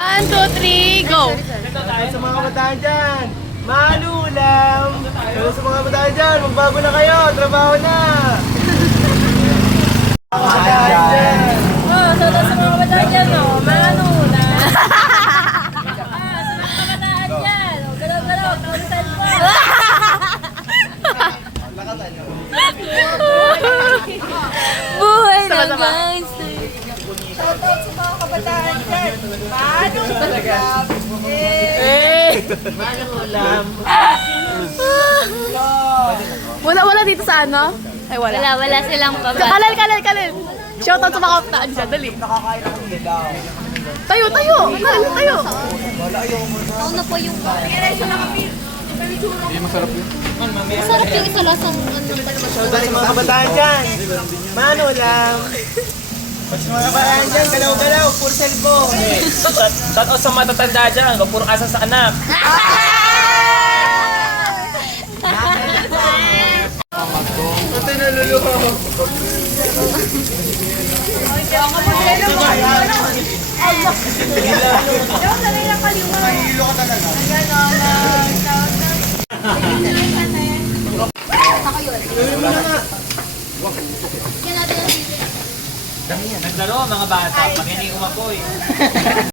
1, 2, 3, go! Tayo sa mga kabataan dyan, malulam! Tayo sa mga kabataan dyan, magbago na kayo, trabaho na! Kabataan dyan! Oh, so sa mga kabataan dyan, oh, manula. Sa mga kabataan dyan, oh, galaw-galaw, kaulisan mo. Buhay na guys! Shoutout sa mga kabataan dyan. Paano talaga? Malulam! Wala dito sa ano? Ay, wala. Wala silang baba. Kalal. Shoutout sa mga kabataan dyan, dali. Nakakain ako nila. Tayo! Tayo! Ano po yung... Masarap yung isa lasang ano. Tayo sa mga kabataan dyan, malulam! Sa mga kabataan dyan, galaw-galaw, puro cellphone! Tato sa matatanda dyan, wag puro asa sa anak. Ito naluluho! Mahilo ka talaga. Naglaro mga bata, pag hindi umapoy.